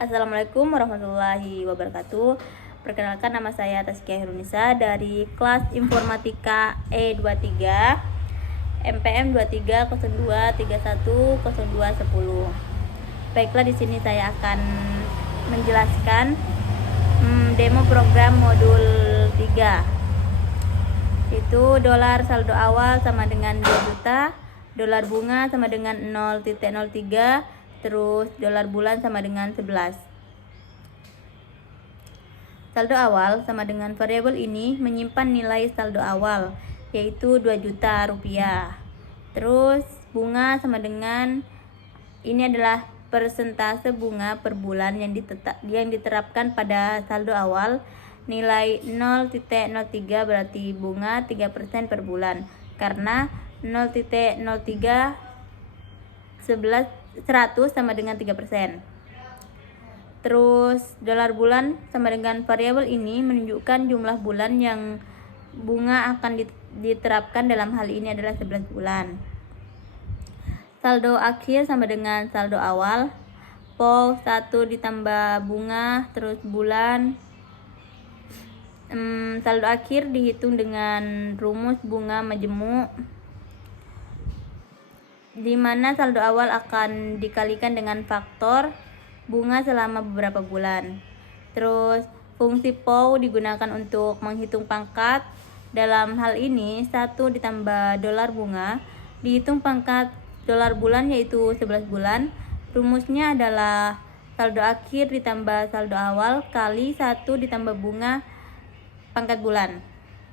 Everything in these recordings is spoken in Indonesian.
Assalamualaikum warahmatullahi wabarakatuh. Perkenalkan, nama saya Taskia Hirunisa dari kelas Informatika E23 MPM 2302310210. Baiklah, di sini saya akan menjelaskan demo program modul 3. Itu dolar saldo awal sama dengan 2 juta, dolar bunga sama dengan 0,03, terus dolar bulan sama dengan 11. Saldo awal sama dengan variabel ini menyimpan nilai saldo awal, yaitu 2 juta rupiah. Terus bunga sama dengan, ini adalah persentase bunga per bulan yang diterapkan pada saldo awal. Nilai 0,03 berarti bunga 3% per bulan, karena 0,03 100 sama dengan 3%. Terus dolar bulan sama dengan variabel ini menunjukkan jumlah bulan yang bunga akan diterapkan, dalam hal ini adalah 11 bulan. Saldo akhir sama dengan saldo awal. POW 1 ditambah bunga terus bulan. Saldo akhir dihitung dengan rumus bunga majemuk, di mana saldo awal akan dikalikan dengan faktor bunga selama beberapa bulan. Terus fungsi POW digunakan untuk menghitung pangkat. Dalam hal ini 1 ditambah dolar bunga dihitung pangkat dolar bulan, yaitu 11 bulan. Rumusnya adalah saldo akhir ditambah saldo awal kali 1 ditambah bunga pangkat bulan,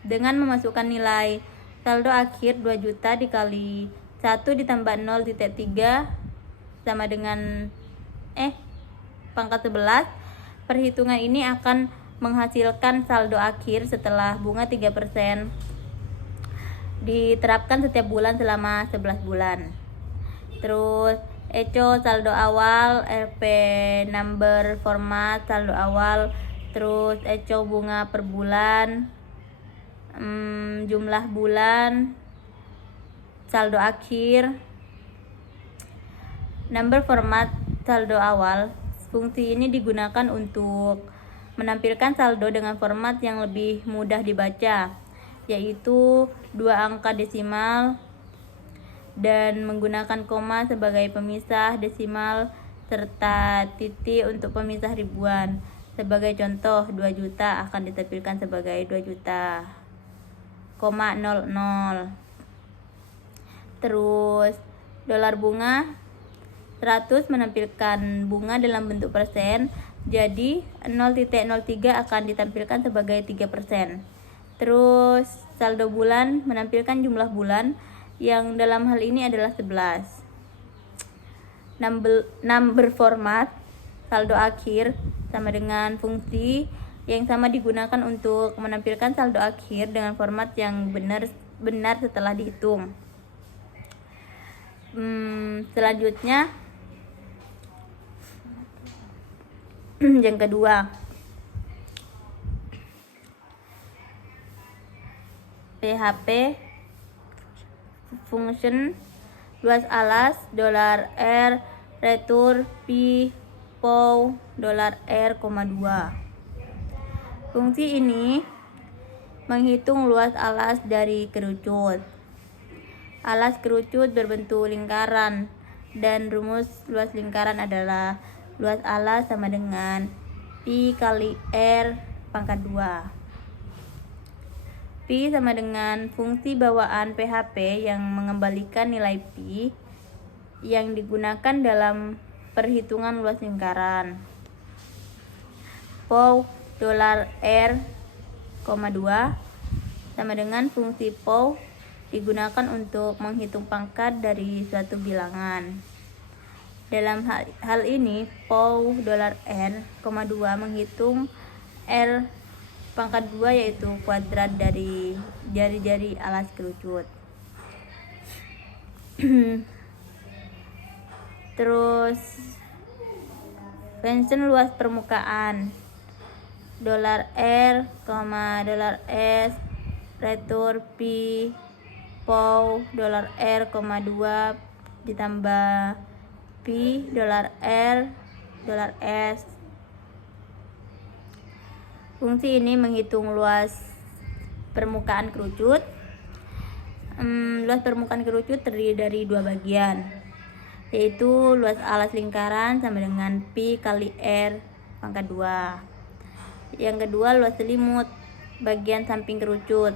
dengan memasukkan nilai saldo akhir 2 juta dikali 1 ditambah 0,3 sama dengan pangkat 11. Perhitungan ini akan menghasilkan saldo akhir setelah bunga 3% diterapkan setiap bulan selama 11 bulan. Terus ECO saldo awal, RP number format saldo awal, terus ECO bunga per bulan, jumlah bulan, saldo akhir, number format saldo awal. Fungsi ini digunakan untuk menampilkan saldo dengan format yang lebih mudah dibaca, yaitu 2 angka desimal dan menggunakan koma sebagai pemisah desimal serta titik untuk pemisah ribuan. Sebagai contoh, 2 juta akan ditampilkan sebagai 2 juta, 00. Terus dolar bunga 100 menampilkan bunga dalam bentuk persen, jadi 0,03 akan ditampilkan sebagai 3%. Terus saldo bulan menampilkan jumlah bulan, yang dalam hal ini adalah 11. Number format saldo akhir sama dengan fungsi yang sama digunakan untuk menampilkan saldo akhir dengan format yang benar setelah dihitung. Selanjutnya yang kedua, PHP function luas alas dolar R retur P POW dolar R, 2. Fungsi ini menghitung luas alas dari kerucut. Alas kerucut berbentuk lingkaran, dan rumus luas lingkaran adalah luas alas sama dengan Pi kali R pangkat 2. Pi sama dengan fungsi bawaan PHP yang mengembalikan nilai Pi yang digunakan dalam perhitungan luas lingkaran. POW dolar R, 2 sama dengan fungsi POW digunakan untuk menghitung pangkat dari suatu bilangan. Dalam hal ini POW dolar R, 2 menghitung R pangkat 2, yaitu kuadrat dari jari-jari alas kerucut. Terus function luas permukaan dolar R, dolar S retur P POW dolar R, 2 ditambah Pi dolar R $S. Fungsi ini menghitung luas permukaan kerucut. Luas permukaan kerucut terdiri dari dua bagian, yaitu luas alas lingkaran sama dengan pi kali R pangkat 2. Yang kedua, luas selimut bagian samping kerucut,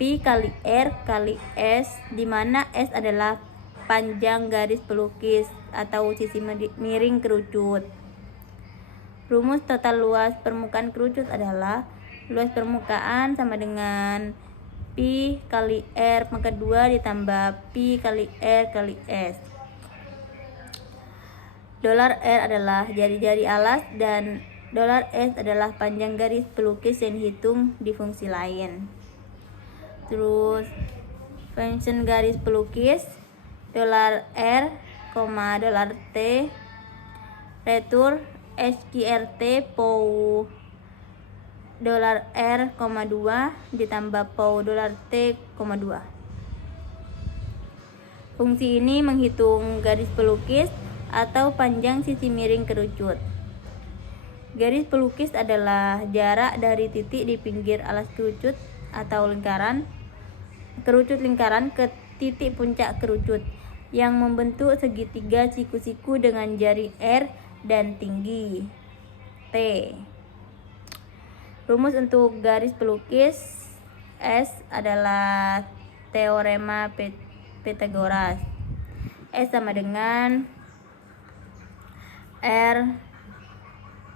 pi kali R kali S, di mana S adalah panjang garis pelukis atau sisi miring kerucut. Rumus total luas permukaan kerucut adalah luas permukaan sama dengan pi kali R pangkat 2 ditambah pi kali R kali S. $R adalah jari-jari alas dan $S adalah panjang garis pelukis yang dihitung di fungsi lain. Terus function garis pelukis $R, $T retur SQRT POW $R, 2 ditambah POW $T, 2. Fungsi ini menghitung garis pelukis atau panjang sisi miring kerucut. Garis pelukis adalah jarak dari titik di pinggir alas kerucut atau kerucut lingkaran ke titik puncak kerucut yang membentuk segitiga siku-siku dengan jari R dan tinggi T. Rumus untuk garis pelukis S adalah teorema Pythagoras. S sama dengan R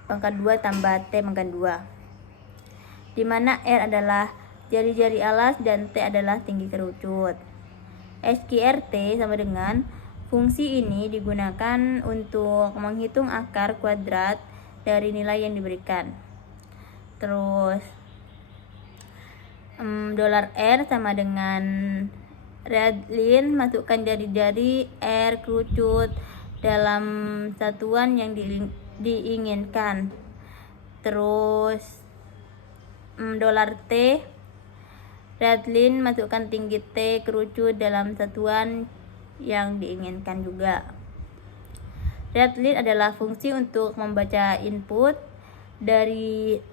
pangkat 2 tambah T pangkat 2, di mana R adalah jari-jari alas dan T adalah tinggi kerucut. SQRT sama dengan fungsi ini digunakan untuk menghitung akar kuadrat dari nilai yang diberikan. Terus $R sama dengan Radlin, masukkan jari-jari R kerucut dalam satuan yang diinginkan. Terus $T, Radlin, masukkan tinggi T kerucut dalam satuan yang diinginkan juga. Radlin adalah fungsi untuk membaca input dari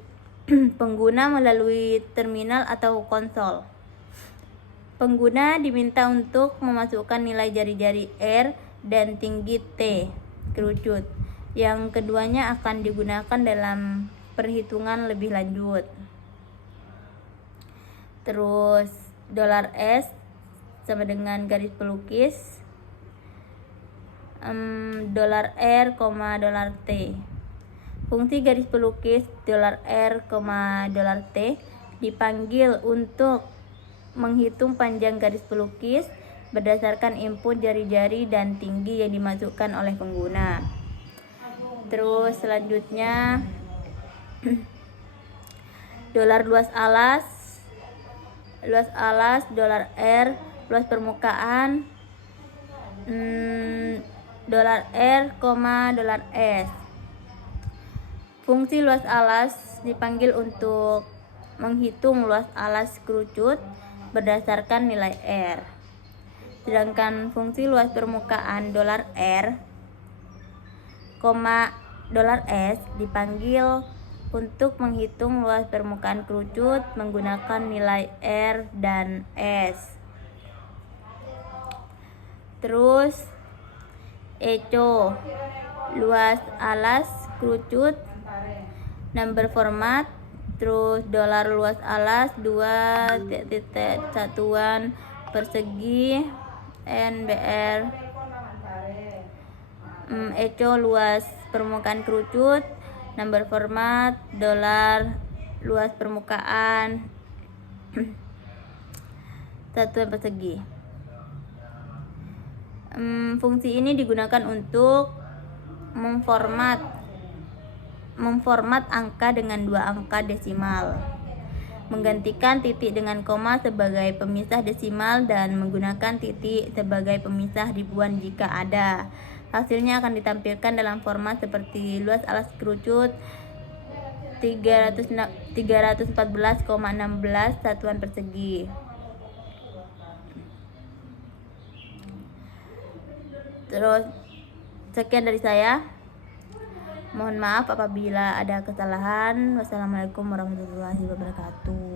pengguna melalui terminal atau konsol. Pengguna diminta untuk memasukkan nilai jari-jari R dan tinggi T kerucut. Yang keduanya akan digunakan dalam perhitungan lebih lanjut. Terus $S sama dengan garis pelukis $R, $T. Fungsi garis pelukis $R, $T dipanggil untuk menghitung panjang garis pelukis berdasarkan input jari-jari dan tinggi yang dimasukkan oleh pengguna. Terus selanjutnya luas alas $R, luas permukaan $R, $S. Fungsi luas alas dipanggil untuk menghitung luas alas kerucut berdasarkan nilai R. Sedangkan fungsi luas permukaan $R, $S dipanggil untuk menghitung luas permukaan kerucut menggunakan nilai R dan S. Terus ECO, luas alas kerucut, number format. Terus $luas alas 2 satuan persegi NBR. ECO, luas permukaan kerucut, number format $luas permukaan satuan persegi. Fungsi ini digunakan untuk memformat angka dengan 2 angka desimal, menggantikan titik dengan koma sebagai pemisah desimal dan menggunakan titik sebagai pemisah ribuan jika ada. Hasilnya akan ditampilkan dalam format seperti luas alas kerucut 314,16 satuan persegi. Terus sekian dari saya. Mohon maaf apabila ada kesalahan. Wassalamualaikum warahmatullahi wabarakatuh.